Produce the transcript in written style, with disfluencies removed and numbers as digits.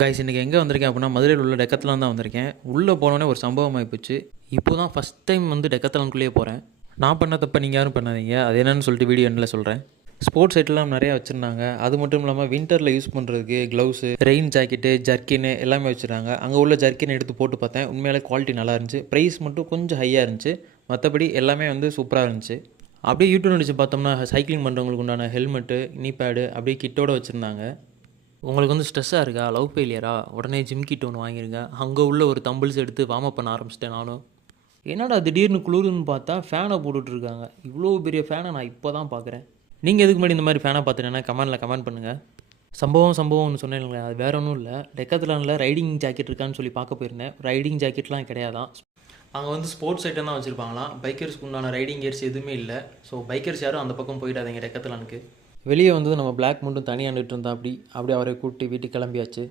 Guys இன்றைக்கி எங்கே வந்திருக்கேன் அப்படின்னா மதுரையில் உள்ள டெக்கத்லான் தான் வந்திருக்கேன். உள்ளே போனோடனே ஒரு சம்பவம் ஆகிப்போச்சு. இப்போ தான் ஃபஸ்ட் டைம் வந்து டெக்கத்லானுக்குள்ளேயே போகிறேன். நான் பண்ண தப்ப நீங்கள் யாரும் பண்ணாதீங்க. அது என்னென்னு சொல்லிட்டு வீடியோ எண்டில் சொல்கிறேன். ஸ்போர்ட்ஸ் ஐட்டம்லாம் நிறையா வச்சுருந்தாங்க. அது மட்டும் இல்லாமல் வின்டரில் யூஸ் பண்ணுறதுக்கு க்ளவுஸு, ரெயின் ஜாக்கெட்டு, ஜர்க்கின்னு எல்லாமே வச்சுருந்தாங்க. அங்கே உள்ள ஜர்க்கின் எடுத்து போட்டு பார்த்தேன். உண்மையாலே குவாலிட்டி நல்லா இருந்துச்சு. ப்ரைஸ் மட்டும் கொஞ்சம் ஹையாக இருந்துச்சு. மற்றபடி எல்லாமே வந்து சூப்பராக இருந்துச்சு. அப்படியே யூடியூப் அடித்து பார்த்தோம்னா சைக்கிளிங் பண்ணுறவங்களுக்கு உண்டான ஹெல்மெட்டு, நீ பேடு அப்படியே கிட்டோடு வச்சுருந்தாங்க. உங்களுக்கு வந்து ஸ்ட்ரெஸ்ஸாக இருக்கா, லவ் ஃபெயிலியரா, உடனே ஜிம் கிட் ஒன்று வாங்கிருங்க. அங்கே உள்ள ஒரு தம்பிள்ஸ் எடுத்து வார்ம் அப் பண்ண ஆரம்பிச்சிட்டேன் நானும். என்னடா திடீர்னு குளிருன்னு பார்த்தா ஃபேனை போட்டுட்ருக்காங்க. இவ்வளோ பெரிய ஃபேனை நான் இப்போ தான் பார்க்குறேன். நீங்கள் எதுக்கு முன்னாடி இந்த மாதிரி ஃபேனை பார்த்துட்டேன்னா கமெண்ட் பண்ணுங்கள். சம்பவம்னு சொன்னேன். அது வேறு ஒன்றும் இல்லை. டெக்கத்லானில் ரைடிங் ஜாக்கெட் இருக்கான்னு சொல்லி பார்க்க போயிருந்தேன். ரைடிங் ஜாக்கெட்லாம் கிடையாதான். அங்கே வந்து ஸ்போர்ட்ஸ் ஐட்டம் தான் வச்சுருப்பாங்களாம். பைக்கர்ஸ்க்கு உண்டான ரைடிங் கியர்ஸ் எதுவுமே இல்லை. ஸோ பைக்கர்ஸ் யாரும் அந்த பக்கம் போயிடாதீங்க டெக்கத்லானுக்கு. வெளியே வந்து நம்ம பிளாக் மட்டும் தனியாக நின்றுட்டு இருந்தா அப்படி அவரை கூப்பிட்டு வீட்டுக்கு கிளம்பியாச்சு.